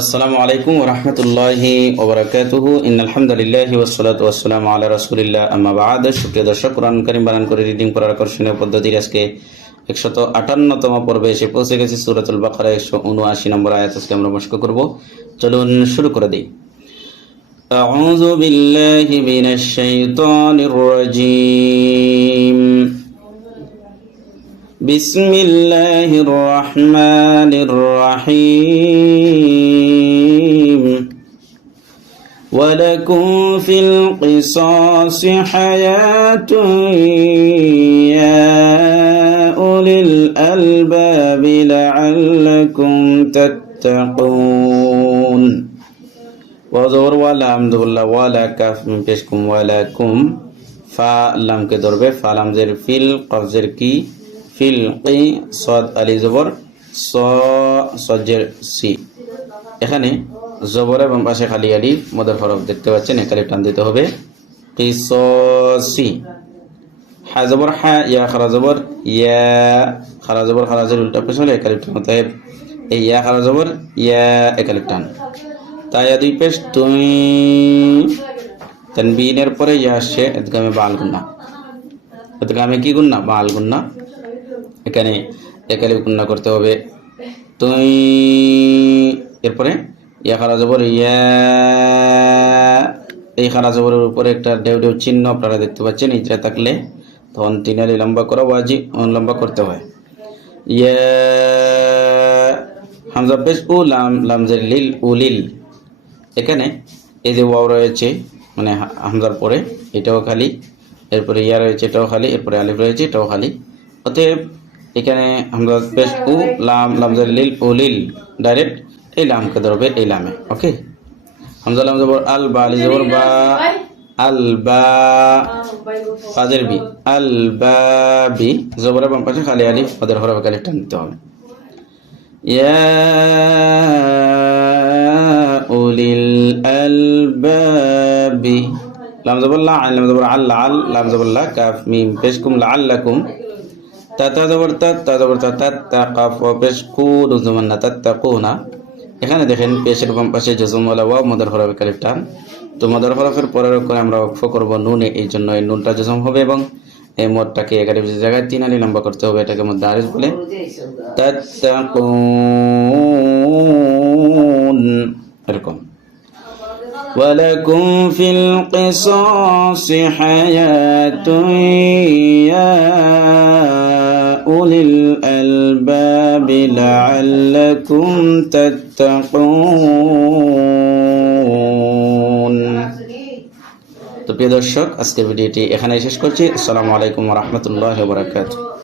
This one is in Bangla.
আসসালামু আলাইকুম ওয়া রাহমাতুল্লাহি ওয়া বারাকাতুহু ইন্নাল হামদুলিল্লাহি ওয়াস সালাতু ওয়াস সালামু আলা রাসূলিল্লাহ আম্মা বা'দ। সুপ্রিয় দর্শক, কোরআন কারীম বানান করে রিডিং করার আকর্ষণীয় পদ্ধতির আজকে 158তম পর্বে এসে পৌঁছে গেছি। সূরাতুল বাকারা 179 নম্বর আয়াত আজকে আমরা মশক করব। চলুন শুরু করে দেই। আউযু বিল্লাহি মিনাশ শাইতানির রাজীম। বিসমিল্লাহির রহমানির রহিম। ওয়ালাকুম ফিল কিসাসি হায়াতুন ইয়া উলিল আলবাবি লাআল্লাকুম তাত্তাকুন। ওয়াজর ওয়ালা আমদুল্লাহ ওয়ালা কাফ মিম পেশকুম ওয়ালাকুম। ফা লামকে ধরবে, ফা লামজের ফিল, কফজের কি, ফিল কি, সদ আলি জবর স, সজের সি। এখানে জবর এবং পাশে খালি আলিফ মদের হরফ দেখতে পাচ্ছেন, একালিফ টান দিতে হবে। কিসসি। হা জবর হা, ইয়া খারা জবর ইয়া, খারা জবর খারাজের উল্টা পেশ হলে একালিফ টান হতে হবে। এই ইয়া খারা জবর ইয়া, একালিফ টান। তাই দুই পেশ তুমি, তানবিনের পরে ইয়া আসছে ইদগামে বাল গুন্না। ইদগামে কি গুন্না? বাল গুন্না। এখানে একালিফ গুন্না করতে হবে। তুই, এরপরে ইয়া খারা জবর ইয়া, এই খারা জবরের উপরে একটা ঢেউ ঢেউ চিহ্ন আপনারা দেখতে পাচ্ছেন। ইজরা থাকলে তখন তিনালি লম্বা করা ওয়াজিব, লম্বা করতে হয়। ইয়া হামজা পেশ উ, লাম লামজের লিল, উলিল। এখানে এই যে ওয়াও রয়েছে মানে হামজার পরে, এটাও খালি। এরপরে ইয়া রয়েছে, এটাও খালি। এরপরে আলিফ রয়েছে, এটাও খালি। অতএব এখানে হামজা পেশ উ, লাম লামজের লিল, উলিল। ডাইরেক্ট এই লামকে ধরবে, এই লামে। ওকে। হামজা লাম জবর আল, বা আলি জবর বা, আল বা, ফাজের বি, আল বা বি। জবরের বাম পাশে খালি আলিফ, ওদের হরফ আলিফ টান দিতে হবে। ইয়া উলিল আলবাবি। লাম জবর লা, আল লাম জবর আল, আল লাম জবর লা, কাফ মিম পেশকুম লাআল্লাকুম। তা তা জবর তা, তা জবর তা, তা তা কাফ ওয়া পেশ কু জুমান না, তাত্তাকুনা। এখানে দেখেন পেশের বাম পাশে জজম ওয়ালা ওয়াও মদের হরফ আলিফ টান। তো মদের হরফের পরের করে আমরা ওয়াকফ করব নুনে, এই জন্য এই নুনটা জজম হবে এবং এই মদটাকে একালিফ জায়গায় তিন আলি লম্বা করতে হবে। এটাকে মধ্যে আরিজ বলে। তাত্তাকুন, এরকম। ওয়ালাকুম ফিল কিসাসি হায়াতুন ইয়া উলিল আলবাবি লাআল্লাকুম তাত্তাকুন। তো প্রিয় দর্শক, আজকের ভিডিওটি এখানেই শেষ করছি। আসসালামু আলাইকুম ওয়া রাহমাতুল্লাহি ওয়া বারাকাতুহু।